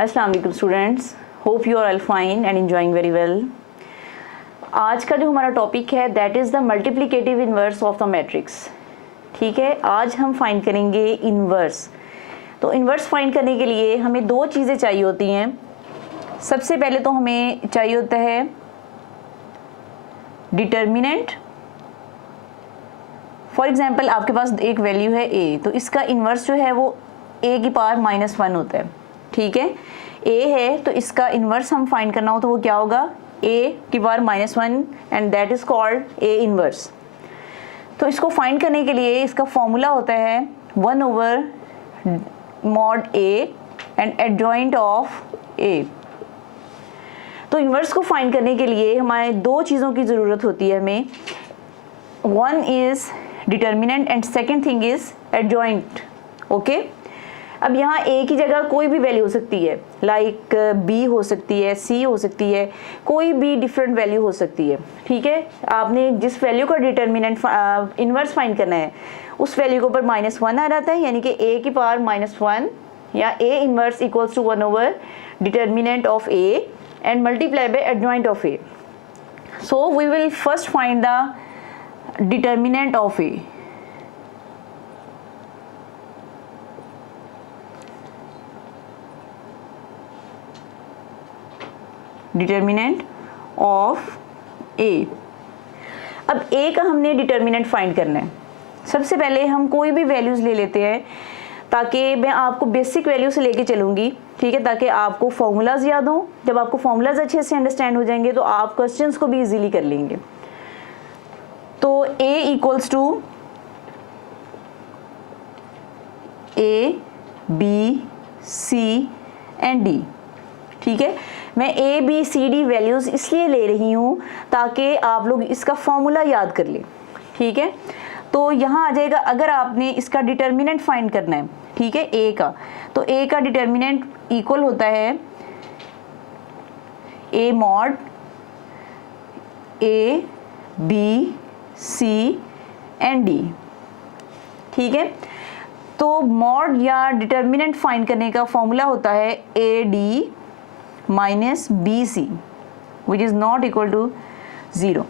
अस्सलाम वालेकुम students, hope you are all fine and enjoying very well. आज का जो हमारा टॉपिक है that is the multiplicative inverse of the matrix. ठीक है, आज हम फाइंड करेंगे इन्वर्स। तो इन्वर्स फाइंड करने के लिए हमें दो चीज़ें चाहिए होती हैं। सबसे पहले तो हमें चाहिए होता है डिटर्मिनेंट। फॉर एग्जांपल आपके पास एक वैल्यू है a, तो इसका इन्वर्स जो है वो a की पावर -1 होता है। ठीक है, a है तो इसका इन्वर्स हम फाइंड करना हो तो वो क्या होगा, a की power -1 and that is called a inverse. तो इसको फाइंड करने के लिए इसका फॉर्मूला होता है 1/mod a and adjoint of a। तो इन्वर्स को फाइंड करने के लिए हमारे दो चीज़ों की ज़रूरत होती है हमें। One is determinant and second thing is adjoint. Okay, अब यहाँ a की जगह कोई भी वैल्यू हो सकती है, लाइक b हो सकती है, c हो सकती है, कोई भी डिफरेंट वैल्यू हो सकती है। ठीक है, आपने जिस वैल्यू का डिटर्मिनेंट इन्वर्स फाइंड करना है उस वैल्यू के ऊपर -1 आ जाता है, यानी कि a की पावर -1 या a inverse equals to 1/, determinant of a and multiply by adjoint of a. So we will first find the determinant of a. Determinant of a. अब a का हमने डिटर्मिनेंट फाइंड करना है। सबसे पहले हम कोई भी वैल्यूज ले लेते हैं, ताकि मैं आपको बेसिक वैल्यू से लेके चलूँगी। ठीक है, ताकि आपको फॉर्मूलाज याद हों। जब आपको फॉर्मूलाज अच्छे से अंडरस्टैंड हो जाएंगे तो आप क्वेश्चंस को भी इजीली कर लेंगे। तो a equals to a, b, c and d। ठीक है, मैं a, b, c, d values इसलिए ले रही हूँ ताकि आप लोग इसका फॉर्मूला याद कर लें। ठीक है, तो यहाँ आ जाएगा, अगर आपने इसका डिटर्मिनेंट फाइंड करना है, ठीक है, a का, तो a का डिटर्मिनेंट इक्वल होता है a mod a, b, c and d। ठीक है, तो मॉड या डिटर्मिनेंट फाइंड करने का फॉर्मूला होता है ad minus bc which is not equal to 0।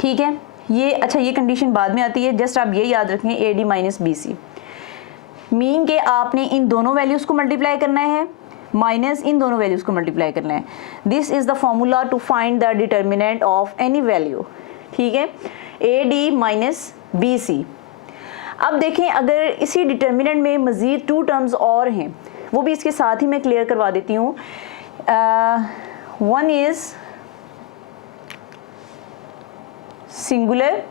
ठीक है, ये अच्छा, ये कंडीशन बाद में आती है, जस्ट आप ये याद रखें ad माइनस bc मीन के आपने इन दोनों वैल्यूज़ को मल्टीप्लाई करना है माइनस इन दोनों वैल्यूज़ को मल्टीप्लाई करना है। This is the formula to find the determinant of any value. ठीक है, ad माइनस bc। अब देखें, अगर इसी डिटर्मिनेंट में मज़ीद 2 टर्म्स और हैं, वो भी इसके साथ ही मैं क्लियर करवा देती हूँ। One is singular,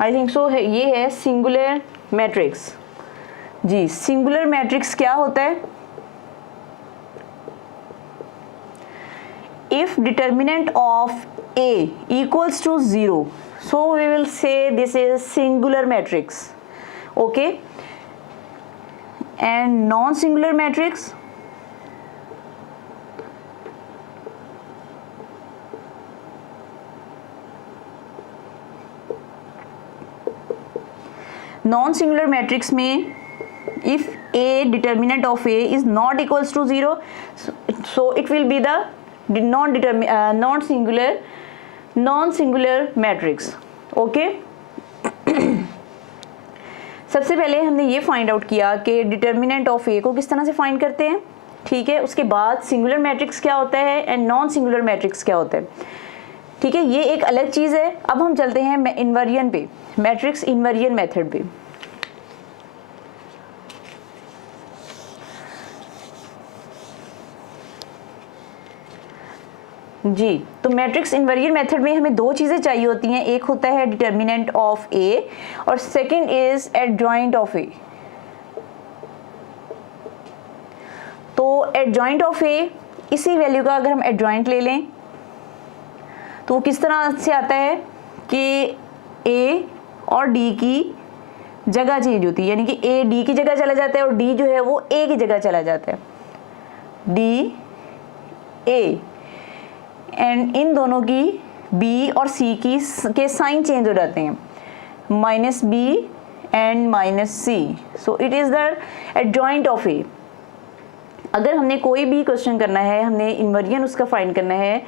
I think so है, ये है सिंगुलर मैट्रिक्स। जी, सिंगुलर मैट्रिक्स क्या होता है? If determinant of a equals to 0, so we will say this is singular matrix. Okay, and non-singular matrix, non-singular matrix में if a determinant of a is not equals to 0, so it will be the non-singular matrix. Okay, सबसे पहले हमने ये find out किया कि determinant of ए को किस तरह से फाइंड करते हैं। ठीक है, उसके बाद सिंगुलर मैट्रिक्स क्या होता है एंड नॉन सिंगुलर मैट्रिक्स क्या होता है। ठीक है, ये एक अलग चीज़ है। अब हम चलते हैं इन्वर्जन पे, मैट्रिक्स इन्वर्जन मेथड पे। जी, तो मैट्रिक्स इन्वर्जन मेथड में हमें दो चीज़ें चाहिए होती हैं। एक होता है डिटर्मिनेंट ऑफ ए और सेकंड इज एडजॉइंट ऑफ ए। तो एडजॉइंट ऑफ ए, इसी वैल्यू का अगर हम एडजॉइंट ले लें तो किस तरह से आता है कि ए और डी की जगह चेंज होती है, यानी कि ए डी की जगह चला जाता है और डी जो है वो ए की जगह चला जाता है, डी ए, एंड इन दोनों की b और c के साइन चेंज हो जाते हैं, -b and minus C, so it is the adjoint of A. अगर हमने कोई भी क्वेश्चन करना है, हमने इन्वर्जन उसका फाइंड करना है,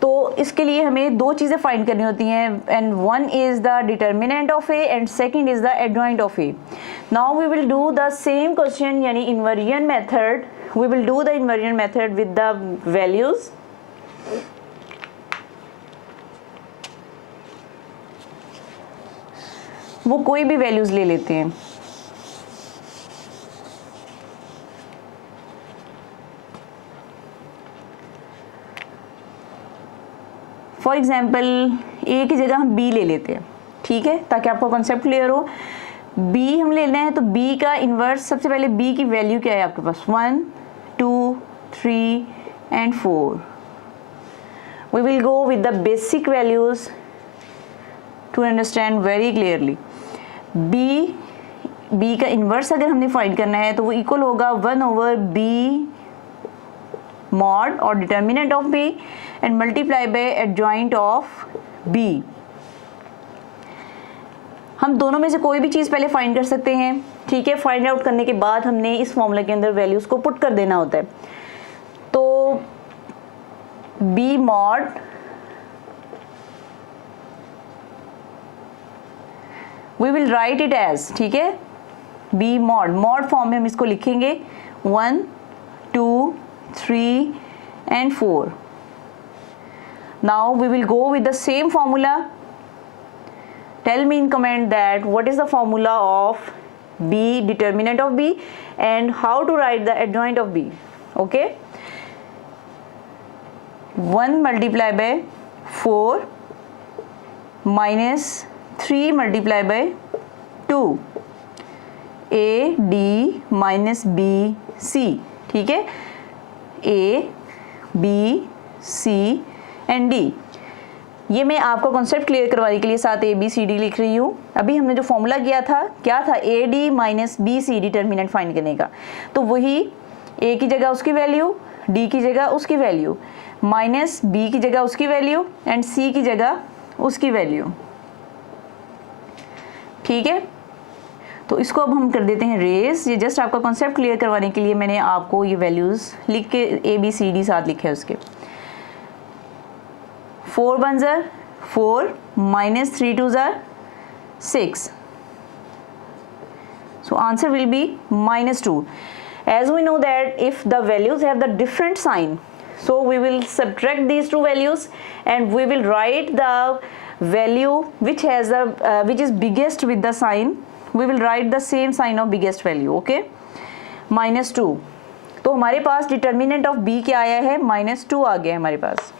तो इसके लिए हमें दो चीज़ें फाइंड करनी होती हैं, and one is the determinant of A and second is the adjoint of A. Now we will do the same question, यानी inversion method. We will do the inversion method with the values. वो कोई भी values ले लेते हैं। For example ए की जगह हम बी ले लेते हैं, ठीक है, ताकि आपको कॉन्सेप्ट क्लियर हो। बी हम लेना है, तो बी का इन्वर्स, सबसे पहले बी की वैल्यू क्या है आपके पास, 1 2 3 and 4। We will go with the basic values to understand very clearly. B का इन्वर्स अगर हमने फाइंड करना है तो वो इक्वल होगा 1/b mod और determinant of b and multiply by adjoint of b। हम दोनों में से कोई भी चीज़ पहले फाइंड कर सकते हैं, ठीक है। फाइंड आउट करने के बाद हमने इस फॉर्मूला के अंदर वैल्यूज़ को पुट कर देना होता है। तो b mod we will write it as, ठीक है, b mod फॉर्म में हम इसको लिखेंगे 1 2 3 and 4. Now we will go with the same formula. Tell me in comment that what is the formula of b, determinant of b, and how to write the adjoint of b. Okay, 1 multiplied by 4 minus 3 multiplied by 2, a d minus b c, ठीक है, A B C and D. ये मैं आपको concept clear करवाने के लिए साथ ए B C D लिख रही हूँ। अभी हमने जो फॉर्मूला किया था क्या था, A D minus B C, determinant find करने का। तो वही ए की जगह उसकी वैल्यू, डी की जगह उसकी वैल्यू, माइनस बी की जगह उसकी वैल्यू एंड सी की जगह उसकी वैल्यू, ठीक है। तो इसको अब हम कर देते हैं रेस। ये जस्ट आपका कॉन्सेप्ट क्लियर करवाने के लिए मैंने आपको ये वैल्यूज़ लिख के ए बी सी डी साथ लिखे हैं उसके। 4 1 ज़ा 4 minus 3 2 ज़ा 6, so answer will be -2. As we know that if the values have the different sign, so we will subtract these two values and we will write the value which has the which is biggest with the sign. We will write the same sign of biggest value. Okay, -2. तो हमारे पास determinant of b क्या आया है, -2 आ गया है हमारे पास।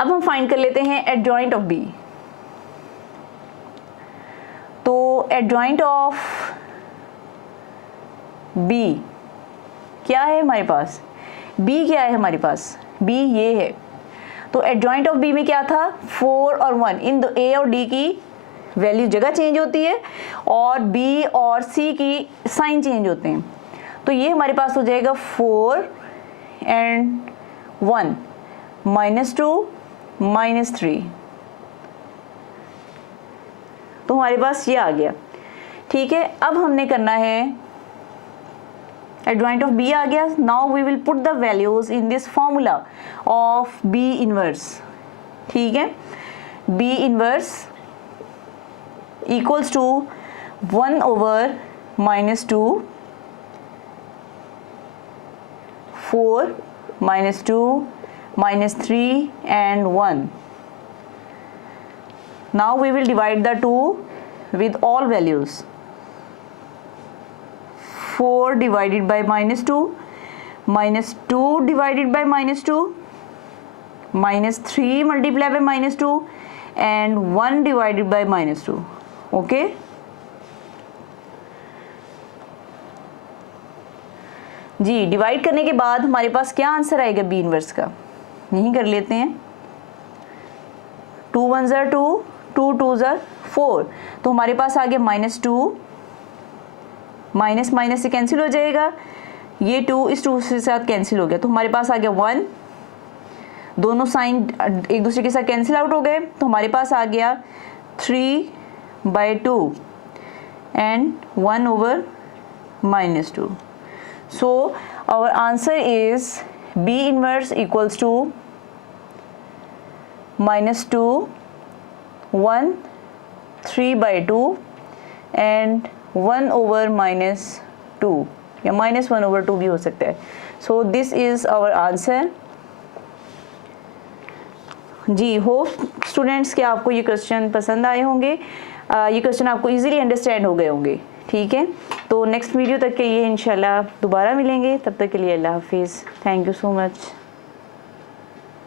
अब हम फाइंड कर लेते हैं एडजॉइंट ऑफ b। तो एडजॉइंट ऑफ b क्या है हमारे पास, b क्या है हमारे पास, b ये है। तो एडजॉइंट ऑफ b में क्या था, 4 और 1, इन a और d की वैल्यू जगह चेंज होती है और b और c की साइन चेंज होते हैं। तो ये हमारे पास हो जाएगा 4 एंड 1, -2 -3। तो हमारे पास ये आ गया, ठीक है। अब हमने करना है एडजॉइंट ऑफ b आ गया। Now we will put the values in this formula of b inverse, ठीक है। b inverse equals to 1/-2 4 -2 -3 and 1. Now we will divide the 2 with all values. 4 divided by -2, -2 divided by -2, -3 multiplied by -2 and 1 divided by -2. Okay, जी divide करने के बाद हमारे पास क्या answer आएगा B inverse का, यहीं कर लेते हैं। 2 1 ज़ा 2, 2 2 ज़ा 4, तो हमारे पास आ गया -2, माइनस माइनस से कैंसिल हो जाएगा, ये 2 इस 2 के साथ कैंसिल हो गया, तो हमारे पास आ गया 1, दोनों साइन एक दूसरे के साथ कैंसिल आउट हो गए, तो हमारे पास आ गया 3/2 and 1 over minus 2. So our answer is B inverse equals to minus 2, 1, 3 by 2 and 1 over minus 2 या minus 1 over 2 भी हो सकता है. So this is our answer. जी होप स्टूडेंट्स कि आपको ये क्वेश्चन पसंद आए होंगे, ये क्वेश्चन आपको इजीली अंडरस्टैंड हो गए होंगे. ठीक है, तो नेक्स्ट वीडियो तक के लिए इंशाल्लाह दोबारा मिलेंगे. तब तक के लिए अल्लाह हाफिज़. Thank you so much.